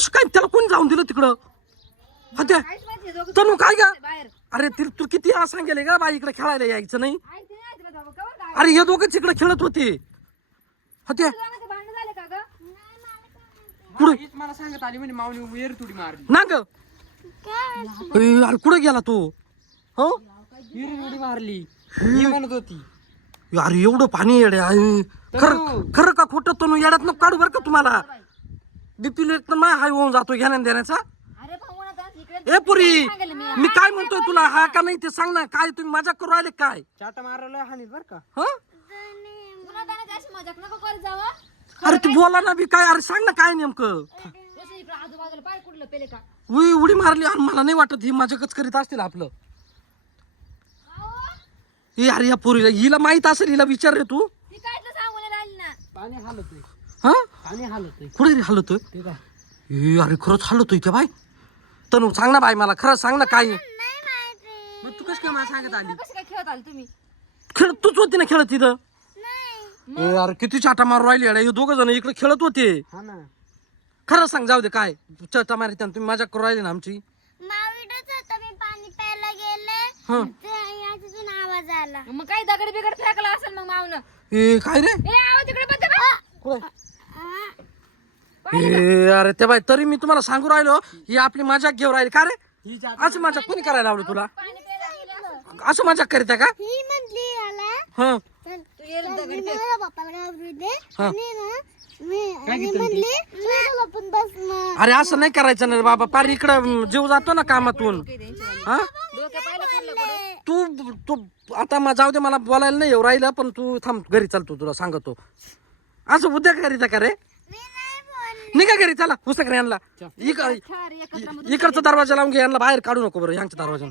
कसं काय त्याला कोणी जाऊन दिलं तिकडं हत्या तनु काय का अरे तू किती वेळा सांगेल का बाई इकडे खेळायला यायचं नाही अरे हे दोघंच इकडे खेळत होते हत्या कुठं मला सांगत आली म्हणजे माऊली वेर तुडी मारली ना ग अरे कुठं गेला तू हो वेर उडी मारली ही म्हणत होती अरे एवढं पाणी येडे आहे खरं खरं का खोटं तनु येड्यात नको काढू बरं का तुम्हाला बीपी एक तर माय हाय होऊन जातो घेण्या देण्याचा ए पुरी मी काय म्हणतोय तुला हा का नाही ते सांग ना काय तुम्ही मजाक करू राहिले काय चाटा मारायला हानील बर का हं? अरे तू बोला ना बी काय अरे सांग ना काय नेमकं उडी मारली आणि मला नाही वाटत ही मजाकच करीत असतील आपलं अरे या पोरीला हिला माहित असेल हिला विचार रे तू पाणी हालतोय हा पाणी हालतोय कुठे रे हलतोय ते काय अरे खरंच हलतोय त्या बाय तनु सांग ना बाई मला खरं सांग ना काय मग तू कसं काय मला सांगत आली खेळत तूच होती ना खेळत तिथं अरे किती चाटा मारू राहिले हे दोघं जण इकडे खेळत होते हा ना खरं सांग जाऊ दे काय चाटा मारी तुम्ही मजा करू राहिले ना आमची आवाज आला मग काही दगड बिगड फेकला असेल मग मावनं काय रे ए आव तिकडे बघ अरे ते बाई तरी मी तुम्हाला सांगू राहिलो ही आपली मजाक घेऊ राहिली का रे असं मजाक कोणी करायला आवडत तुला असं मजाक करीत का ही म्हटली आला हा तू ये दगड मी माझ्या बापाला घाबरू दे आणि ना मी म्हणली तुला पण बस मग अरे असं नाही करायचं ना रे बाबा पार इकडं जीव जातो ना कामातून हा डोक्या पाहिलं कुठलं कुठं तू तू आता जाऊ दे मला बोलायला नाही येऊ राहिलं पण तू थांब घरी चालतो तुला सांगतो असं उद्या करीता का रे मी नाही बोलली निघा घरी चला पुस्तक यांना इकडचा दरवाजा लावून घे यांना बाहेर काढू नको बरं यांच्या दरवाजा